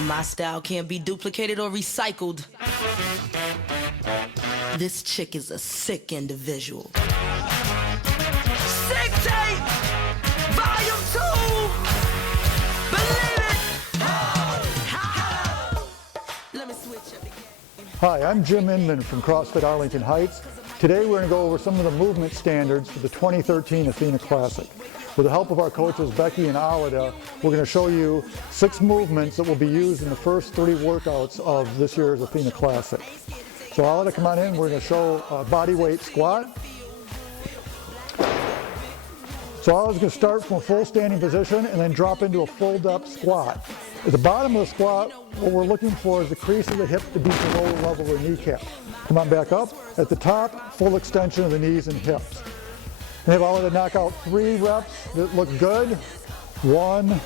My style can't be duplicated or recycled. This chick is a sick individual. Sick tape, volume 2. Believe it. Let me switch up again. Hi, I'm Jim Inman from CrossFit Arlington Heights. Today we're going to go over some of the movement standards for the 2013 Athena Classic. With the help of our coaches Becky and Alida, we're going to show you 6 movements that will be used in the first 30 workouts of this year's Athena Classic. So Alida, come on in. We're going to show a body weight squat. So Alida's going to start from a full standing position and then drop into a full depth squat. At the bottom of the squat, what we're looking for is the crease of the hip to be below the level of the kneecap. Come on back up. At the top, full extension of the knees and hips. And have Alida knock out 3 reps that look good. 1,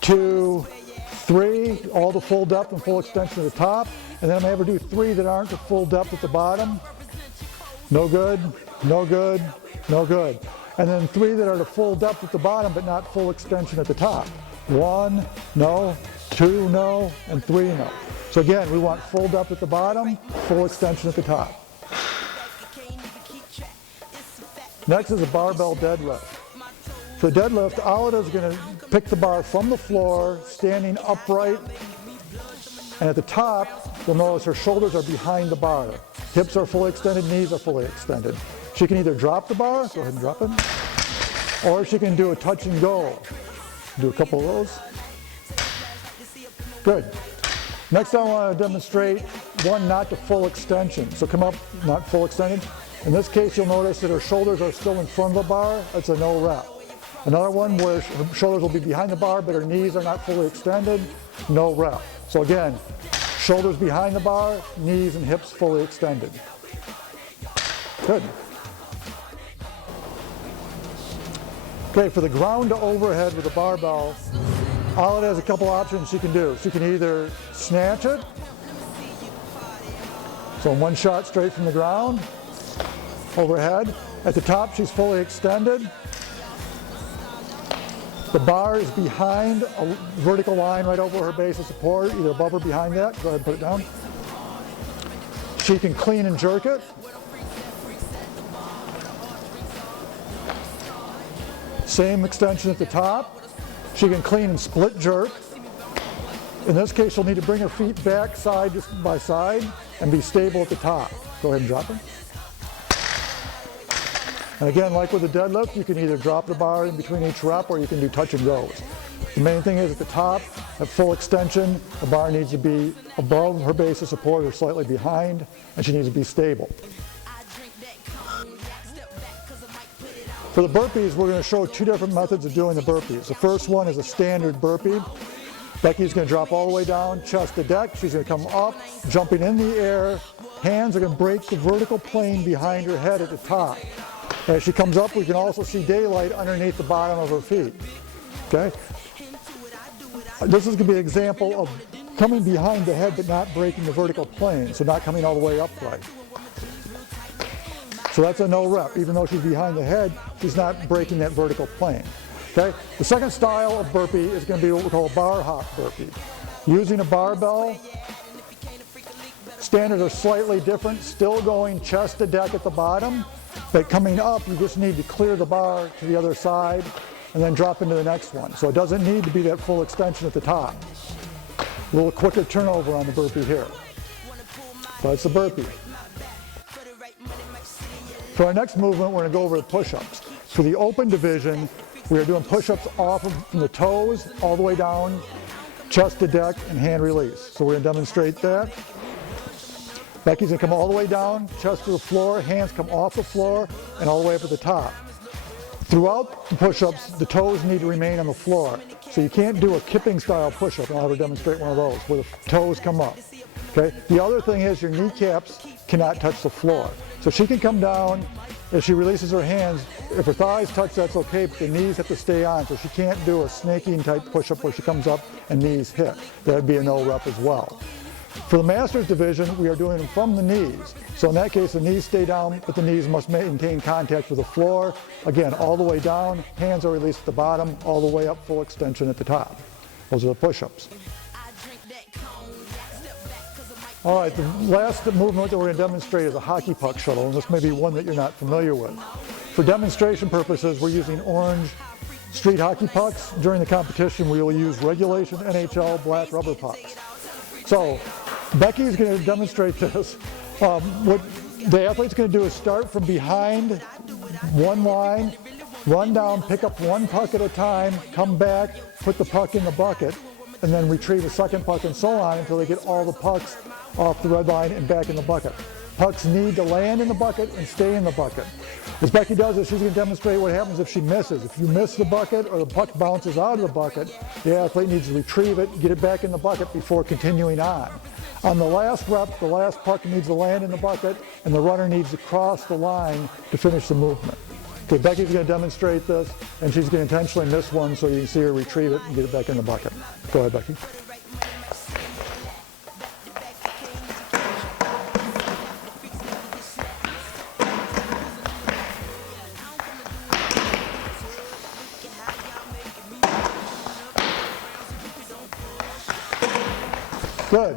2, 3, all the full depth and full extension at the top. And then I'm going to have her do 3 that aren't the full depth at the bottom. No good, no good, no good. And then 3 that are the full depth at the bottom but not full extension at the top. 1, no, 2, no, and 3, no. So again, we want full depth at the bottom, full extension at the top. Next is a barbell deadlift. For deadlift, Alida is going to pick the bar from the floor, standing upright, and at the top, you'll notice her shoulders are behind the bar. Hips are fully extended, knees are fully extended. She can either drop the bar, go ahead and drop it, or she can do a touch and go. Do a couple of those. Good. Next I want to demonstrate one not to full extension. So come up, not full extended. In this case, you'll notice that her shoulders are still in front of the bar. That's a no rep. Another one where her shoulders will be behind the bar, but her knees are not fully extended. No rep. So again, shoulders behind the bar, knees and hips fully extended. Good. Okay, for the ground to overhead with the barbell, Alida has a couple options she can do. She can either snatch it, so in one shot straight from the ground, overhead. At the top, she's fully extended. The bar is behind a vertical line right over her base of support, either above or behind that. Go ahead and put it down. She can clean and jerk it. Same extension at the top. She can clean and split jerk. In this case, she'll need to bring her feet back side by side and be stable at the top. Go ahead and drop it. And again, like with the deadlift, you can either drop the bar in between each rep or you can do touch and goes. The main thing is at the top, at full extension, the bar needs to be above her base of support or slightly behind, and she needs to be stable. For the burpees, we're going to show 2 different methods of doing the burpees. The first one is a standard burpee. Becky's going to drop all the way down, chest to deck. She's going to come up, jumping in the air. Hands are going to break the vertical plane behind her head at the top. As she comes up, we can also see daylight underneath the bottom of her feet. Okay? This is going to be an example of coming behind the head but not breaking the vertical plane, so not coming all the way upright. So that's a no rep. Even though she's behind the head, she's not breaking that vertical plane. Okay? The second style of burpee is going to be what we call a bar hop burpee. Using a barbell, standards are slightly different, still going chest to deck at the bottom, but coming up, you just need to clear the bar to the other side and then drop into the next one. So it doesn't need to be that full extension at the top. A little quicker turnover on the burpee here. So that's the burpee. For our next movement, we're going to go over the push-ups. For the open division, we are doing push-ups off from the toes all the way down, chest to deck, and hand release. So we're going to demonstrate that. Becky's going to come all the way down, chest to the floor, hands come off the floor, and all the way up at the top. Throughout the push-ups, the toes need to remain on the floor. So you can't do a kipping style push-up, and I'll have her demonstrate one of those, where the toes come up. Okay? The other thing is your kneecaps cannot touch the floor. So she can come down, as she releases her hands, if her thighs touch, that's okay, but the knees have to stay on, so she can't do a snaking type push-up where she comes up and knees hit. That'd be a no rep as well. For the Masters division, we are doing them from the knees. So in that case, the knees stay down, but the knees must maintain contact with the floor. Again, all the way down, hands are released at the bottom, all the way up, full extension at the top. Those are the push-ups. All right, the last movement that we're going to demonstrate is a hockey puck shuttle, and this may be one that you're not familiar with. For demonstration purposes, we're using orange street hockey pucks. During the competition, we will use regulation NHL black rubber pucks. So Becky is going to demonstrate this. What the athlete's going to do is start from behind one line, run down, pick up one puck at a time, come back, put the puck in the bucket, and then retrieve a second puck and so on until they get all the pucks off the red line and back in the bucket. Pucks need to land in the bucket and stay in the bucket. As Becky does this, she's going to demonstrate what happens if she misses. If you miss the bucket or the puck bounces out of the bucket, the athlete needs to retrieve it, get it back in the bucket before continuing on. On the last rep, the last puck needs to land in the bucket and the runner needs to cross the line to finish the movement. Okay, Becky's going to demonstrate this, and she's going to intentionally miss one so you can see her retrieve it and get it back in the bucket. Go ahead, Becky. Good.